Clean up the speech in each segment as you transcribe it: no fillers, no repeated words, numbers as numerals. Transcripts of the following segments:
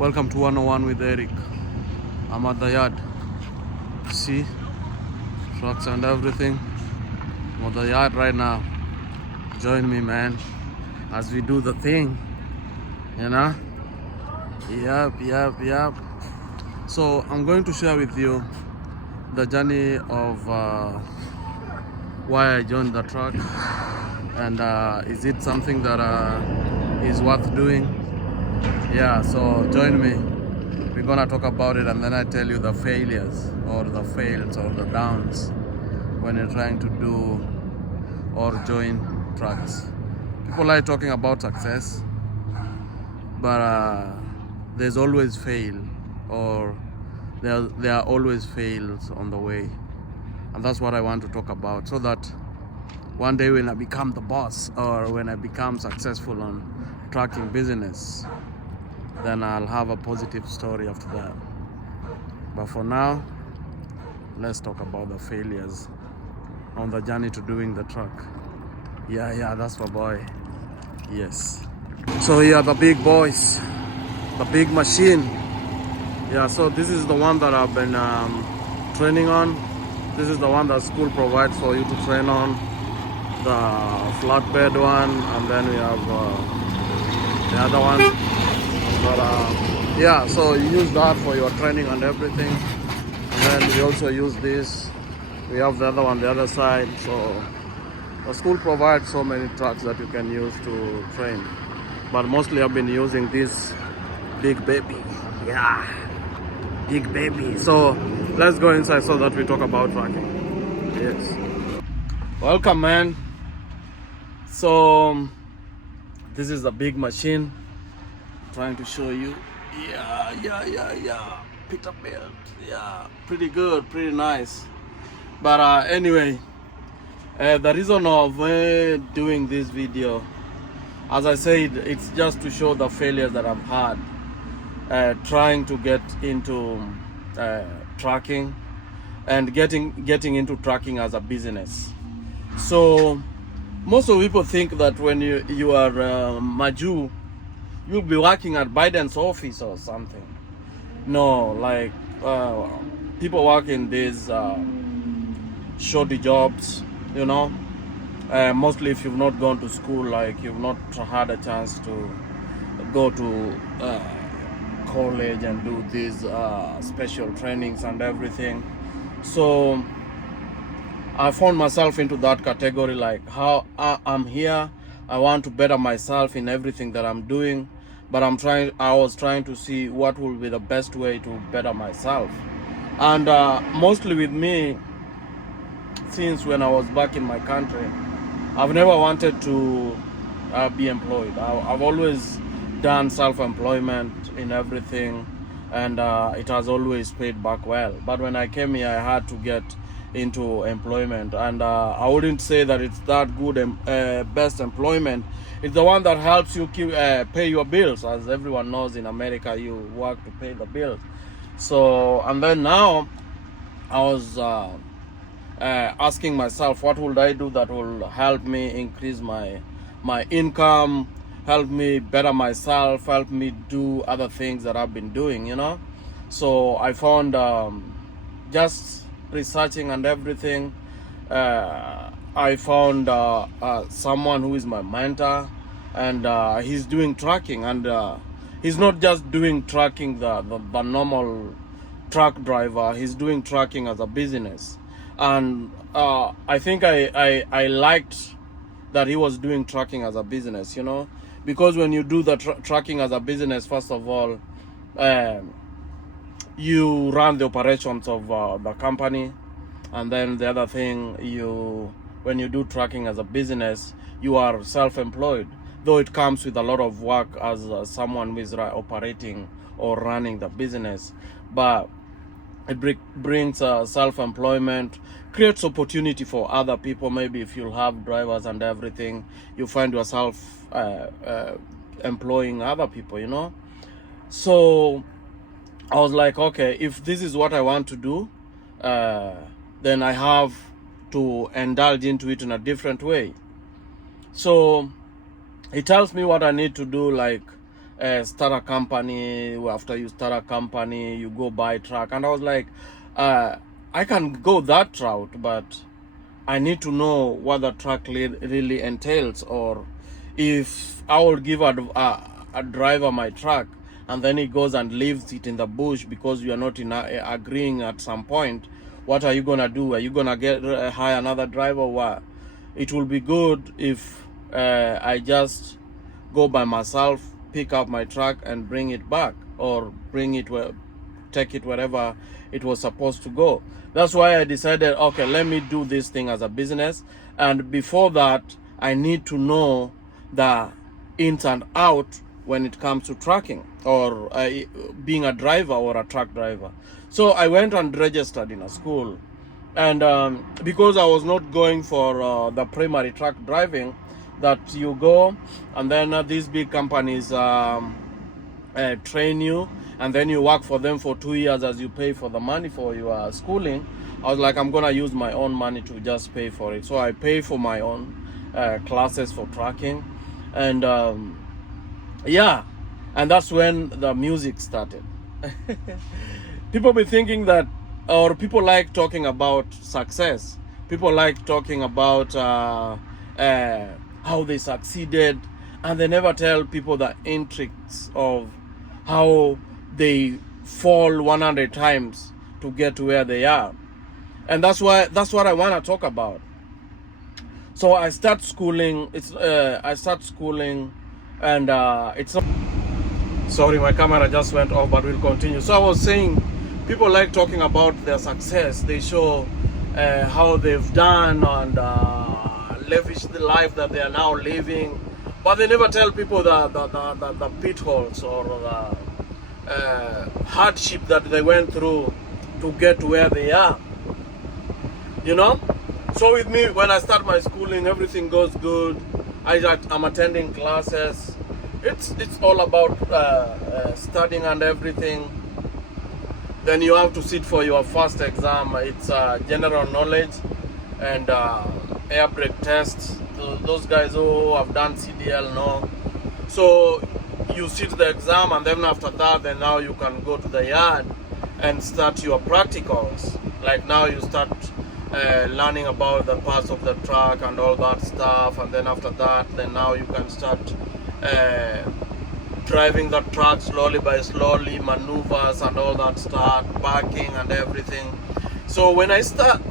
Welcome to 101 with Eric. I'm at the yard. See, trucks and everything. I'm at the yard right now. Join me, man, as we do the thing. You know? Yep. So I'm going to share with you the journey of why I joined the truck, and is it something that is worth doing? Yeah, so join me. We're gonna talk about it, and then I tell you the failures or the fails or the downs when you're trying to do or join trucks. People like talking about success, but there's always fail, or there are always fails on the way, and that's what I want to talk about, so that one day when I become the boss or when I become successful on trucking business, then I'll have a positive story after that. But for now, let's talk about the failures on the journey to doing the truck. Yeah, that's my boy. Yes. So here are the big boys, the big machine. Yeah, so this is the one that I've been training on. This is the one that school provides for you to train on. The flatbed one, and then we have the other one. But yeah, so you use that for your training and everything. And then we also use this. We have the other one, the other side. So the school provides so many trucks that you can use to train. But mostly I've been using this big baby. Yeah, big baby. So let's go inside so that we talk about trucking. Yes. Welcome, man. So this is a big machine. Trying to show you. Yeah. Peterbilt. Yeah, pretty good, pretty nice. But anyway, the reason of doing this video, as I said, it's just to show the failures that I've had trying to get into trucking and getting into trucking as a business. So most of people think that when you are Maju, you'll be working at Biden's office or something. No, like people work in these shoddy jobs, you know. Mostly if you've not gone to school, like you've not had a chance to go to college and do these special trainings and everything. So I found myself into that category, like how I'm here. I want to better myself in everything that I'm doing, but I was trying to see what will be the best way to better myself. And mostly with me, since when I was back in my country, I've never wanted to be employed. I've always done self-employment in everything, and it has always paid back well. But when I came here, I had to get into employment, and I wouldn't say that it's that good best employment. It's the one that helps you pay your bills. As everyone knows, in America you work to pay the bills. So, and then now I was asking myself, what would I do that will help me increase my income, help me better myself, help me do other things that I've been doing, you know. So I found just researching and everything, I found someone who is my mentor, and he's doing trucking, and he's not just doing trucking the normal truck driver. He's doing trucking as a business, and I think I liked that he was doing trucking as a business, you know, because when you do the trucking as a business, first of all, you run the operations of the company, and then the other thing, when you do trucking as a business, you are self-employed, though it comes with a lot of work as someone who is operating or running the business. But it brings self-employment, creates opportunity for other people. Maybe if you have drivers and everything, you find yourself employing other people, you know. So I was like, okay, if this is what I want to do, then I have to indulge into it in a different way. So he tells me what I need to do, like start a company. After you start a company, you go buy truck. And I was like, I can go that route, but I need to know what the truck really entails, or if I will give a driver my truck and then he goes and leaves it in the bush because you are not agreeing at some point, what are you gonna do? Are you gonna hire another driver? What? It will be good if I just go by myself, pick up my truck and bring it back, or take it wherever it was supposed to go. That's why I decided, okay, let me do this thing as a business. And before that, I need to know the ins and out when it comes to trucking, or being a driver or a truck driver. So I went and registered in a school. And because I was not going for the primary truck driving, that you go and then these big companies train you, and then you work for them for 2 years as you pay for the money for your schooling. I was like, I'm gonna use my own money to just pay for it. So I pay for my own classes for trucking. And yeah, and that's when the music started. People be thinking that, or people like talking about success. People like talking about how they succeeded, and they never tell people the intricacies of how they fall 100 times to get to where they are. And that's what I want to talk about. So I start schooling. And it's not. Sorry, my camera just went off, but we'll continue. So I was saying, people like talking about their success. They show how they've done and lavish the life that they are now living, but they never tell people the pitfalls or the hardship that they went through to get to where they are. You know? So with me, when I start my schooling, everything goes good. I'm attending classes. It's all about studying and everything. Then you have to sit for your first exam. It's general knowledge and air brake tests. Those guys who have done CDL know. So you sit the exam, and then after that, then now you can go to the yard and start your practicals. Like now you start learning about the parts of the truck and all that stuff, and then after that, then now you can start driving the truck slowly by slowly, maneuvers and all that stuff, parking and everything. So when I start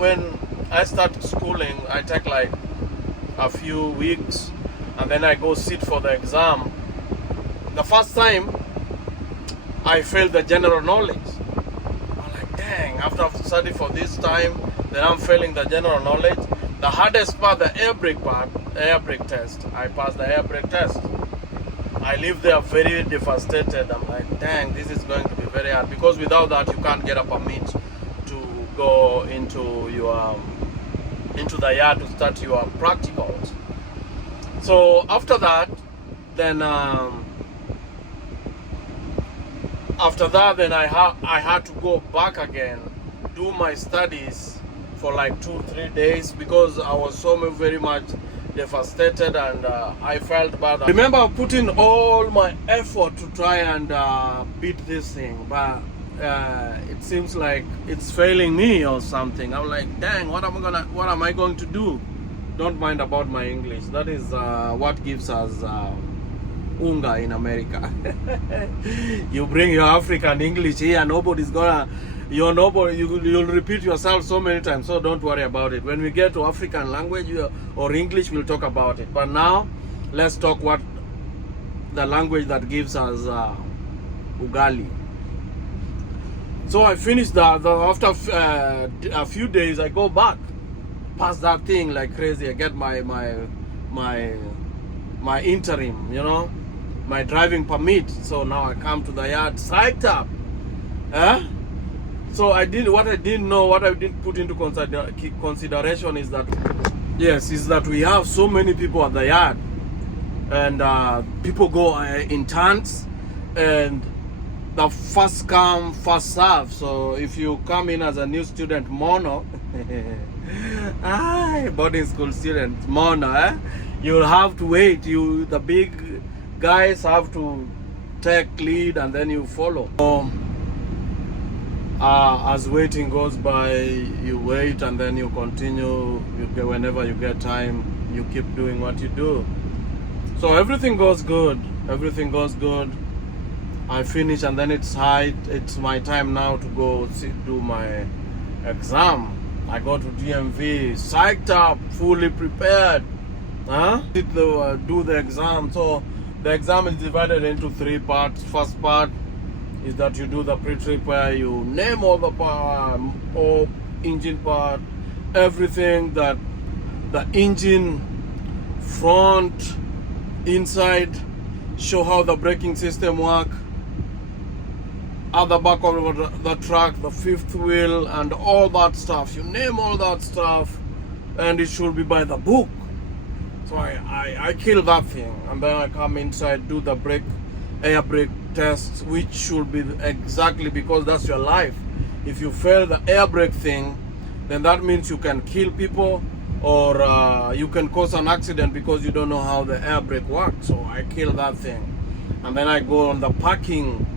schooling, I take like a few weeks, and then I go sit for the exam. The first time I failed the general knowledge. I'm like, dang, after I've studied for this time, then I'm failing the general knowledge. The hardest part, the air brake test. I passed the air brake test. I live there very devastated. I'm like, dang, this is going to be very hard, because without that you can't get a permit to go into the yard to start your practicals. So after that, then I had to go back again, do my studies for like 2-3 days, because I was so very much devastated, and I felt bad. I remember putting all my effort to try and beat this thing, but it seems like it's failing me or something. I'm like, dang, what am I going to do? Don't mind about my English. That is what gives us unga in America. You bring your African English here, nobody's gonna, you'll repeat yourself so many times, so don't worry about it. When we get to African language or English, we'll talk about it. But now, let's talk what the language that gives us ugali. So I finished that. After a few days, I go back, pass that thing like crazy. I get my interim, my driving permit. So now I come to the yard, psyched up. So what I didn't put into consideration is that we have so many people at the yard, and people go in turns, and the first come, first serve. So if you come in as a new student, mono, boarding school student, mono, you'll have to wait. The big guys have to take lead and then you follow. So, as waiting goes by, you wait and then you continue. Whenever you get time, you keep doing what you do. So everything goes good. Everything goes good. I finish and then it's my time now to go do my exam. I go to DMV, psyched up, fully prepared. Do the exam. So the exam is divided into 3 parts. First part is that you do the pre-trip where you name all the part, or engine part, everything that the engine, front, inside, show how the braking system work, at the back of the truck, the fifth wheel, and all that stuff. You name all that stuff, and it should be by the book. So I kill that thing, and then I come inside, do the air brake tests, which should be exactly, because that's your life. If you fail the air brake thing, then that means you can kill people, or you can cause an accident because you don't know how the air brake works. So I kill that thing, and then I go on the parking.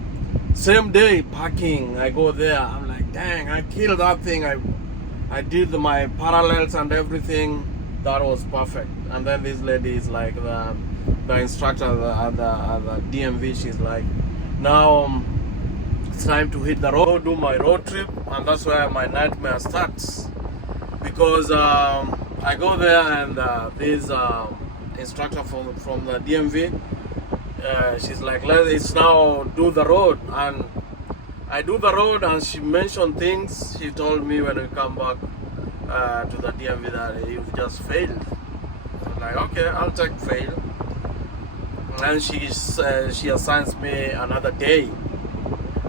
Same day parking, I go there. I'm like, dang, I killed that thing. I did my parallels and everything. That was perfect. And then this lady is like, the instructor at the DMV, she's like, now it's time to hit the road, do my road trip. And that's where my nightmare starts, because I go there and this instructor from the DMV, she's like, let's now do the road. And I do the road, and she mentioned things. She told me when we come back to the DMV that you've just failed. I'm like, okay, I'll take fail. And she assigns me another day.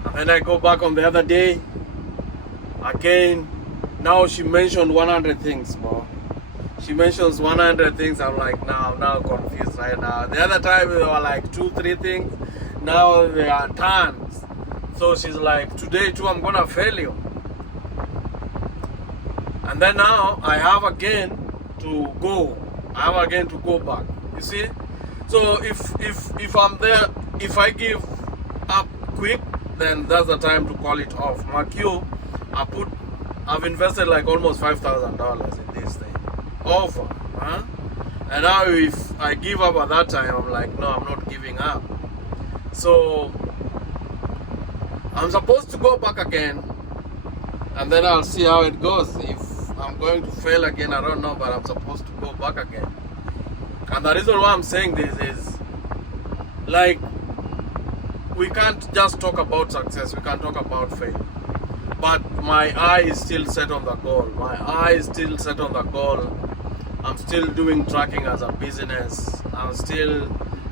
And then I go back on the other day again. Now she mentioned 100 things, bro. She mentions 100 things. I'm like, now confused right now. The other time there were like 2-3 things. Now there are tons. So she's like, today too I'm gonna fail you. And then now I have again to go. Back. You see? So if I'm there, if I give up quick, then that's the time to call it off. Mark you, I've invested like almost $5,000 in this thing. Over. And now if I give up at that time, I'm like, no, I'm not giving up. So I'm supposed to go back again, and then I'll see how it goes. If I'm going to fail again, I don't know, but I'm supposed to go back again. And the reason why I'm saying this is, like, we can't just talk about success, we can talk about fail. But my eye is still set on the goal. I'm still doing tracking as a business. I still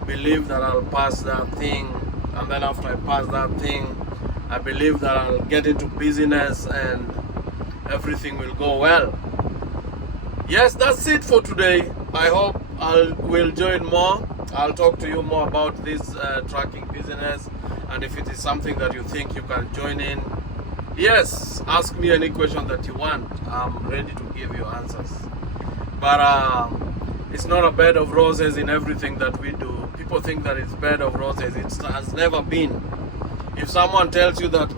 believe that I'll pass that thing. And then after I pass that thing, I believe that I'll get into business and everything will go well. Yes, that's it for today. I hope we'll join more. I'll talk to you more about this tracking business. And if it is something that you think you can join in, yes, ask me any question that you want. I'm ready to give you answers. But it's not a bed of roses in everything that we do. People think that it's bed of roses. It has never been. If someone tells you that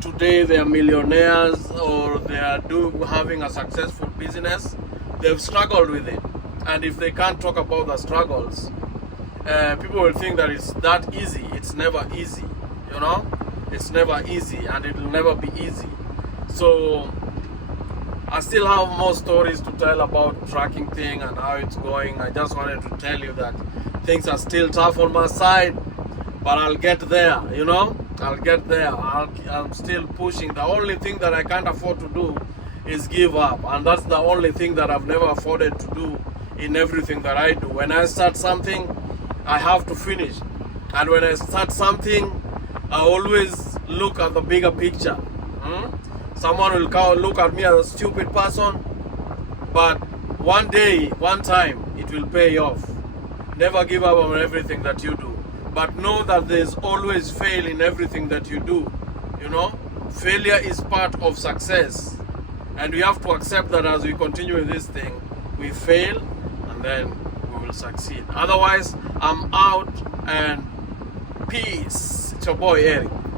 today they are millionaires, or they are having a successful business, they've struggled with it. And if they can't talk about the struggles, people will think that it's that easy. It's never easy, you know? It's never easy, and it will never be easy. So I still have more stories to tell about tracking thing and how it's going. I just wanted to tell you that things are still tough on my side, but I'll get there, you know? I'll get there. I'm still pushing. The only thing that I can't afford to do is give up, and that's the only thing that I've never afforded to do in everything that I do. When I start something, I have to finish. And when I start something, I always look at the bigger picture. Someone will look at me as a stupid person, but one day, one time, it will pay off. Never give up on everything that you do, but know that there's always fail in everything that you do. You know, failure is part of success, and we have to accept that as we continue with this thing, we fail and then we will succeed. Otherwise, I'm out, and Peace. It's your boy Eric.